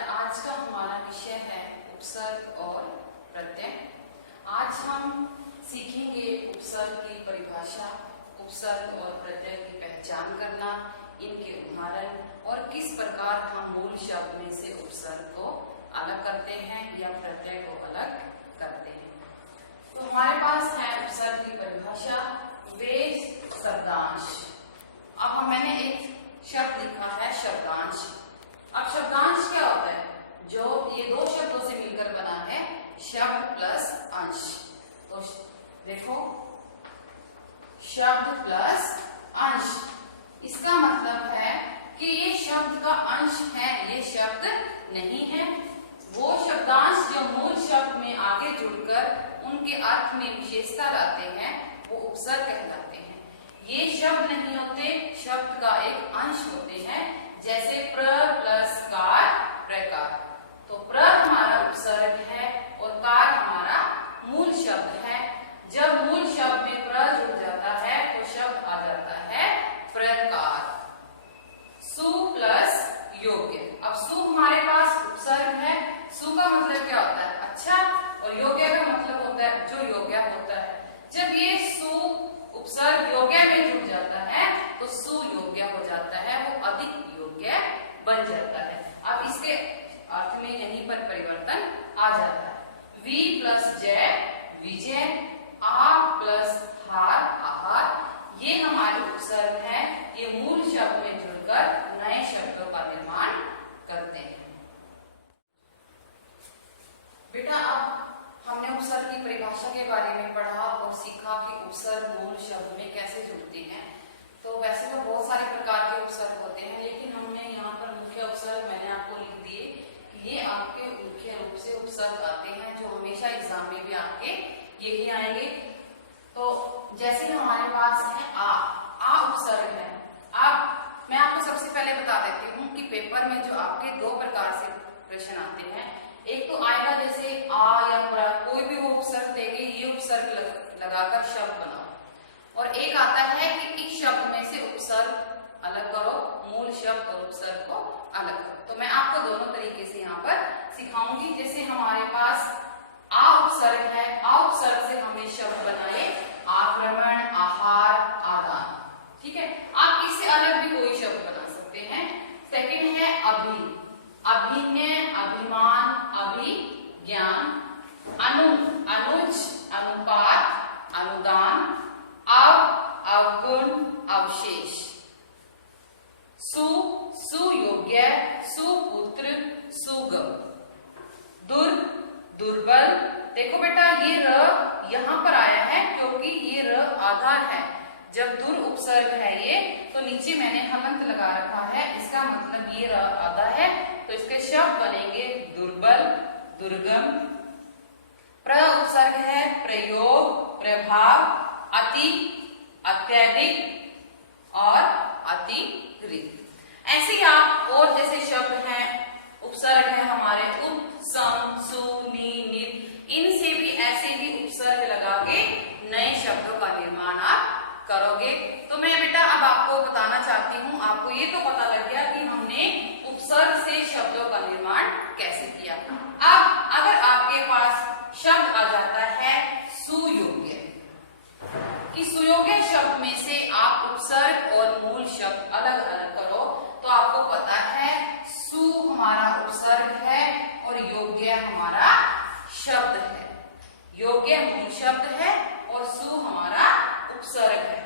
बेटा आज का हमारा विषय है उपसर्ग और प्रत्यय। आज हम सीखेंगे उपसर्ग की परिभाषा, उपसर्ग और प्रत्यय की पहचान करना, इनके उदाहरण और किस प्रकार हम मूल शब्द में से उपसर्ग को अलग करते हैं या प्रत्यय को अलग करते हैं। तो हमारे पास है उपसर्ग की परिभाषा, वे शब्दांश। अब मैंने एक शब्द लिखा है शब्दांश। अब शब्दांश क्या होता है? जो ये दो शब्दों से मिलकर बना है, शब्द प्लस अंश। तो देखो, शब्द प्लस अंश, इसका मतलब है कि ये शब्द का अंश है, ये शब्द नहीं है। वो शब्दांश जो मूल शब्द में आगे जुड़कर उनके अर्थ में विशेषता लाते हैं, वो उपसर्ग कहलाते हैं। ये शब्द नहीं होते, शब्द का एक अंश होते हैं, जैसे प्र प्लस कार, प्रकार। तो प्र हमारा उपसर्ग है और कार हमारा मूल शब्द है। जब मूल शब्द में प्र जुड़ जाता है तो शब्द आ जाता है प्रकार। सु प्लस योग्य। अब सु हमारे पास उपसर्ग है। सु का मतलब क्या होता है? अच्छा, और योग्य का मतलब होता है जो योग्य होता है। जब ये सु उपसर्ग योग्य में जुड़ जाता है तो सु योग्य हो जाता है, वो अधिक योग्य बन जाता है। अब इसके अर्थ में यहीं पर परिवर्तन आ जाता है। वी प्लस जय, विजय। आ प्लस हार, आहार। ये हमारे उपसर्ग है, ये मूल शब्द में जुड़कर नए शब्दों का निर्माण करते हैं। बेटा अब हमने उपसर्ग की परिभाषा के बारे में पढ़ा और सीखा कि उपसर्ग मूल शब्द में कैसे जुड़ते हैं। तो वैसे तो बहुत सारे प्रकार के उपसर्ग होते हैं, लेकिन हमने यहाँ पर मुख्य उपसर्ग मैंने आपको लिख दिए कि ये आपके मुख्य रूप से उपसर्ग आते हैं, जो हमेशा एग्जाम में भी आपके यही आएंगे। तो जैसे हमारे पास है आ उपसर्ग है। अब मैं आपको सबसे पहले बता देती हूँ कि पेपर में जो आपके दो प्रकार से प्रश्न आते हैं, एक तो आएगा जैसे आ या प्र, कोई भी वो उपसर्ग देंगे, ये उपसर्ग लगाकर शब्द बनाओ। और एक आता है कि इस शब्द में से उपसर्ग अलग करो, मूल शब्द और उपसर्ग को अलग करो। तो मैं आपको दोनों तरीके से यहाँ पर सिखाऊंगी। जैसे हमारे पास आ उपसर्ग है, आ उपसर्ग से हमने शब्द बनाए आक्रमण, आहार, आदान। ठीक है, आप इससे अलग भी कोई शब्द बना सकते हैं। सेकंड है अभि, अभिनय, अभिमान, अभिज्ञान, अनुज, अनुपात, अनुदान, अवगुण, अवशेष। सुयोग्य, सुपुत्र, सुगम। दुर्बल। देखो बेटा, ये र यहाँ पर आया है क्योंकि ये र आधार है। जब दुर उपसर्ग है ये, तो नीचे मैंने हलंत लगा रखा है, इसका मतलब ये र आधा है, तो इसके शब्द बनेंगे दुर्बल, दुर्गम। प्र उपसर्ग है प्रयोग, प्रभाव, अति, अत्यधिक और अतिरिक्त। ऐसे ही आप और जैसे शब्द हैं, उपसर्ग है हमारे उप, सम, सु, नि, नित, इनसे भी ऐसे ही उपसर्ग लगा के नए शब्दों का निर्माण आप करोगे। तो मैं बेटा अब आपको बताना चाहती हूँ, आपको ये तो पता लग गया कि हमने उपसर्ग से शब्दों का निर्माण कैसे किया। अब अगर आपके पास शब्द आ जाता है सुयोग्य, कि सुयोग्य शब्द में से आप उपसर्ग और मूल शब्द अलग अलग करो, तो आपको पता है सु हमारा उपसर्ग है और योग्य हमारा शब्द है। योग्य मूल शब्द है और सु हमारा उपसर्ग है।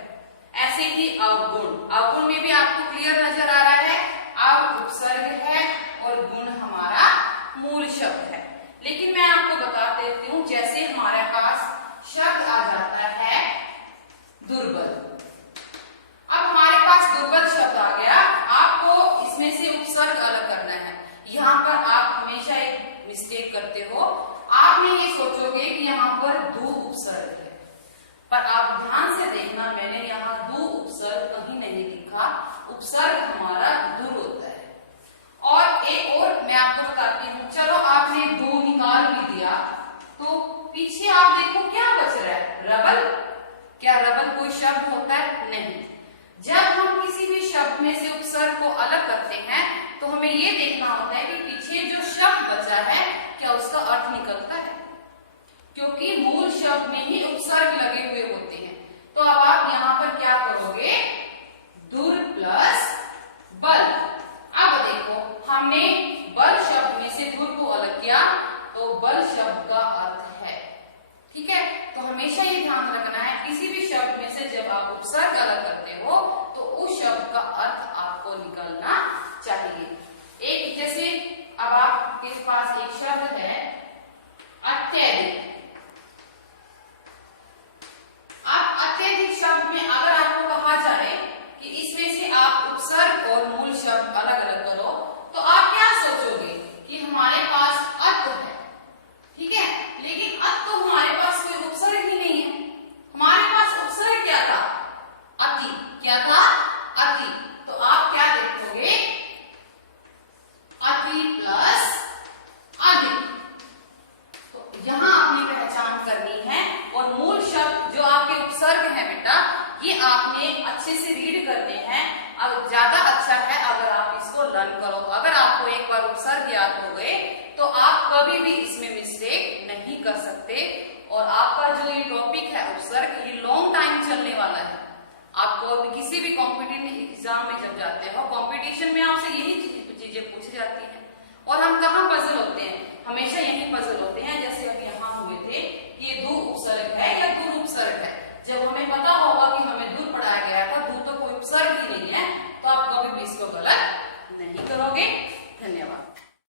ऐसे ही अवगुण, अवगुण में भी आपको क्लियर नजर आ रहा है, अव उपसर्ग है और गुण हमारा मूल शब्द है। लेकिन मैं आपको बता देती हूँ, जैसे हमारे पास शब्द आ जाता है दुर्बल। अब हमारे पास दुर्बल शब्द आ गया, आपको इसमें से उपसर्ग अलग करना है। यहाँ पर आप हमेशा एक मिस्टेक करते हो, आपने ये सोचोगे कि यहाँ पर दो उपसर्ग है, पर आप ध्यान से देखना, मैंने यहाँ दो उपसर्ग कहीं नहीं लिखा। उपसर्ग हमारा दूर होता है। और एक और मैं आपको बताती हूँ, चलो आपने दो निकाल भी दिया, तो पीछे आप देखो क्या बच रहा है? रबल। क्या रबल कोई शब्द होता है? नहीं। जब हम किसी भी शब्द में से उपसर्ग को अलग करते हैं तो हमें ये देखना होता है कि पीछे जो शब्द बचा है क्या उसका अर्थ निकलता है, क्योंकि मूल शब्द में ही उपसर्ग लगे हुए होते हैं। तो अब आप यहाँ पर क्या करोगे, दुर प्लस बल। अब देखो हमने बल शब्द में से दुर को अलग किया तो बल शब्द का अर्थ है, ठीक है। तो हमेशा ये ध्यान रखना है किसी भी शब्द में से जब आप उपसर्ग अलग करते हो तो उस शब्द का अर्थ आपको निकलना चाहिए। एक जैसे अब आपके पास एक शब्द है अत्यधिक। आप अत्यधिक शब्द में अगर आपको कहा जाए कि इसमें से आप उपसर्ग और मूल शब्द अलग अलग करो तो आप क्या सोचोगे कि हमारे पास अत है, ठीक है, लेकिन अत तो हमारे पास कोई उपसर्ग ही नहीं है। हमारे पास उपसर्ग क्या था, अति। क्या था, अति। तो आप क्या देखोगे, अति प्लस अधिक। तो यहां आपने पहचान करनी है। और मूल शब्द जो आपके उपसर्ग है बेटा, ये आपने अच्छे से रीड करने हैं। अब ज्यादा अच्छा है अगर आप इसको लर्न करो। अगर आपको एक बार उपसर्ग याद हो गए तो आप कभी भी इसमें मिस्टेक नहीं कर सकते। और आपका जो ये टॉपिक है उपसर्ग, ये लॉन्ग टाइम चलने वाला है। आपको किसी भी कॉम्पिटिटिव एग्जाम में जब जाते हो, कॉम्पिटिशन में आपसे यही चीजें पूछी जाती हैं। और हम कहाँ पजल होते हैं, हमेशा यही पजल होते हैं।